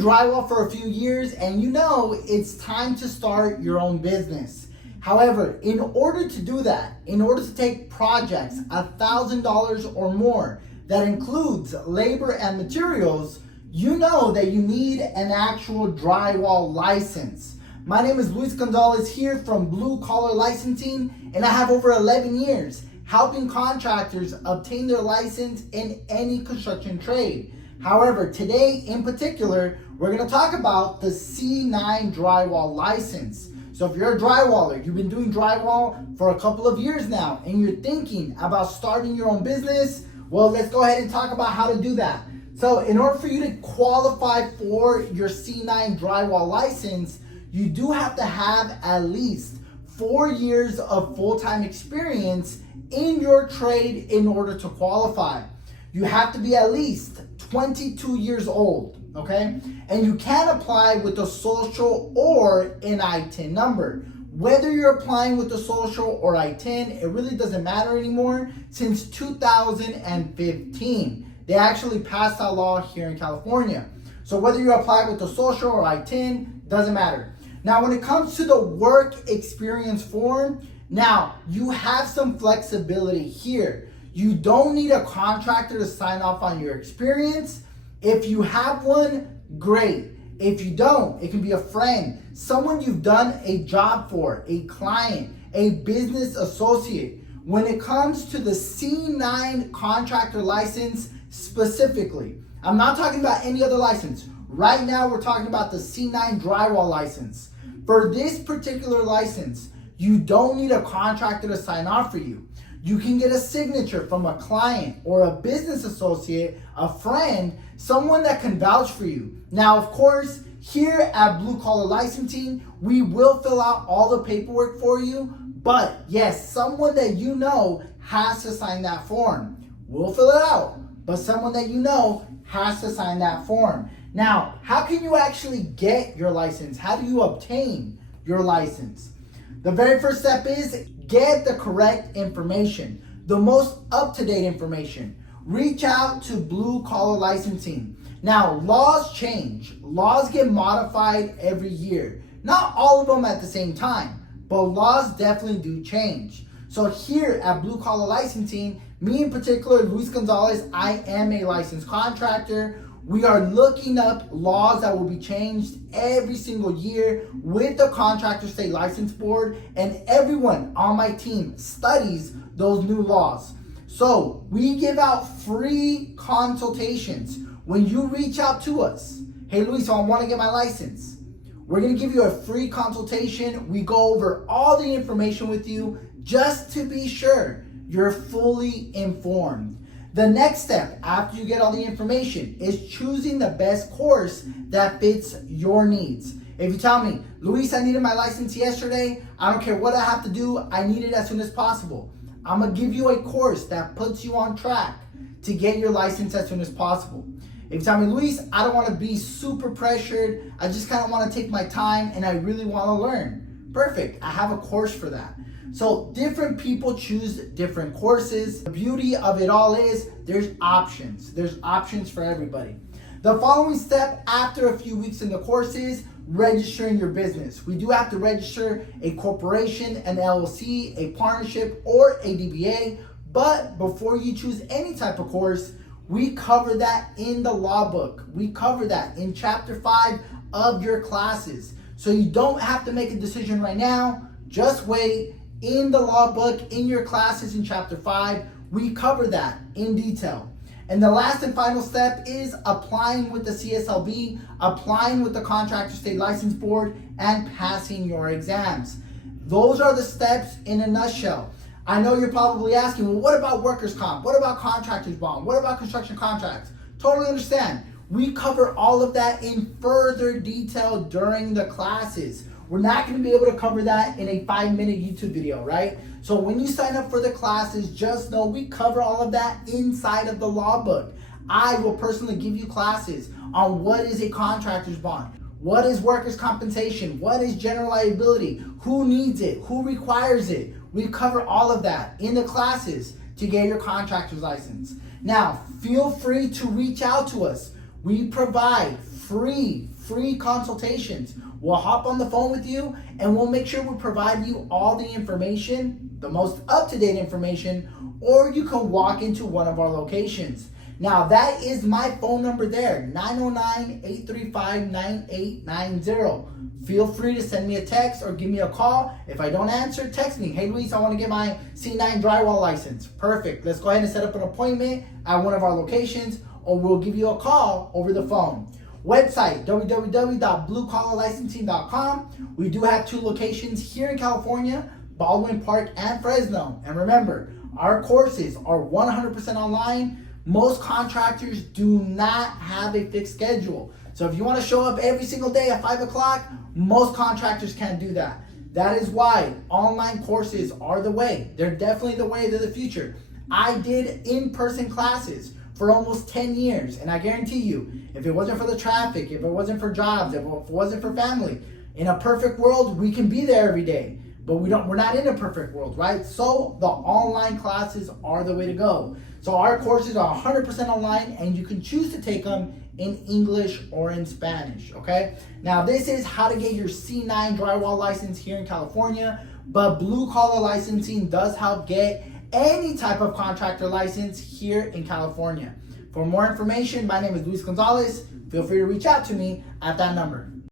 drywall for a few years and you know it's time to start your own business. However, in order to do that, in order to take projects $1,000 or more that includes labor and materials, you know that you need an actual drywall license. My name is Luis Gonzalez here from Blue Collar Licensing, and I have over 11 years helping contractors obtain their license in any construction trade. However, today in particular, we're going to talk about the C-9 drywall license. So if you're a drywaller, you've been doing drywall for a couple of years now, and you're thinking about starting your own business, well, let's go ahead and talk about how to do that. So in order for you to qualify for your C-9 drywall license, you do have to have at least 4 years of full-time experience in your trade in order to qualify. You have to be at least 22 years old, okay? And you can apply with a social or an I-10 number. Whether you're applying with the social or I-10, it really doesn't matter anymore since 2015. They actually passed that law here in California. So whether you apply with the social or I-10, doesn't matter. Now, when it comes to the work experience form, now you have some flexibility here. You don't need a contractor to sign off on your experience. If you have one, great. If you don't, it can be a friend, someone you've done a job for, a client, a business associate. When it comes to the C-9 contractor license specifically, I'm not talking about any other license. Right now, we're talking about the C-9 drywall license. For this particular license, you don't need a contractor to sign off for you. You can get a signature from a client or a business associate, a friend, someone that can vouch for you. Now, of course, here at Blue Collar Licensing, we will fill out all the paperwork for you, but yes, someone that you know has to sign that form. We'll fill it out, but someone that you know has to sign that form. Now, how can you actually get your license? How do you obtain your license? The very first step is get the correct information, the most up-to-date information. Reach out to Blue Collar Licensing. Now, laws change. Laws get modified every year. Not all of them at the same time, but laws definitely do change. So here at Blue Collar Licensing, me in particular, Luis Gonzalez, I am a licensed contractor. We are looking up laws that will be changed every single year with the Contractor State License Board, and everyone on my team studies those new laws. So we give out free consultations when you reach out to us. Hey Luis, I want to get my license. We're going to give you a free consultation. We go over all the information with you just to be sure you're fully informed. The next step after you get all the information is choosing the best course that fits your needs. If you tell me, Luis, I needed my license yesterday, I don't care what I have to do, I need it as soon as possible. I'm gonna give you a course that puts you on track to get your license as soon as possible. If you tell me, Luis, I don't wanna be super pressured, I just kinda wanna take my time and I really wanna learn. Perfect, I have a course for that. So different people choose different courses. The beauty of it all is there's options. There's options for everybody. The following step after a few weeks in the course is registering your business. We do have to register a corporation, an LLC, a partnership, or a DBA. But before you choose any type of course, we cover that in the law book. We cover that in chapter 5 of your classes. So you don't have to make a decision right now. Just wait. In the law book, in your classes in chapter 5, we cover that in detail. And the last and final step is applying with the CSLB, applying with the Contractor State License Board, and passing your exams. Those are the steps in a nutshell. I know you're probably asking, well, what about workers' comp? What about contractors bond? What about construction contracts? Totally understand. We cover all of that in further detail during the classes. We're not going to be able to cover that in a 5-minute YouTube video, right? So when you sign up for the classes, just know we cover all of that inside of the law book. I will personally give you classes on what is a contractor's bond, what is workers' compensation, what is general liability, who needs it, who requires it. We cover all of that in the classes to get your contractor's license. Now, feel free to reach out to us. We provide free consultations. We'll hop on the phone with you and we'll make sure we provide you all the information, the most up-to-date information, or you can walk into one of our locations. Now, that is my phone number there, 909-835-9890. Feel free to send me a text or give me a call. If I don't answer, text me. Hey, Luis, I want to get my C-9 drywall license. Perfect. Let's go ahead and set up an appointment at one of our locations, or we'll give you a call over the phone. Website, www.bluecollarlicensing.com. We do have 2 locations here in California, Baldwin Park and Fresno. And remember, our courses are 100% online. Most contractors do not have a fixed schedule. So if you want to show up every single day at 5 o'clock, most contractors can't do that. That is why online courses are the way. They're definitely the way to the future. I did in-person classes for almost 10 years, and I guarantee you, if it wasn't for the traffic, if it wasn't for jobs, if it wasn't for family, in a perfect world, we can be there every day. But we're not in a perfect world, right? So the online classes are the way to go. So our courses are 100% online, and you can choose to take them in English or in Spanish, okay? Now, this is how to get your C-9 drywall license here in California, but Blue Collar Licensing does help get any type of contractor license here in California. For more information, my name is Luis Gonzalez. Feel free to reach out to me at that number.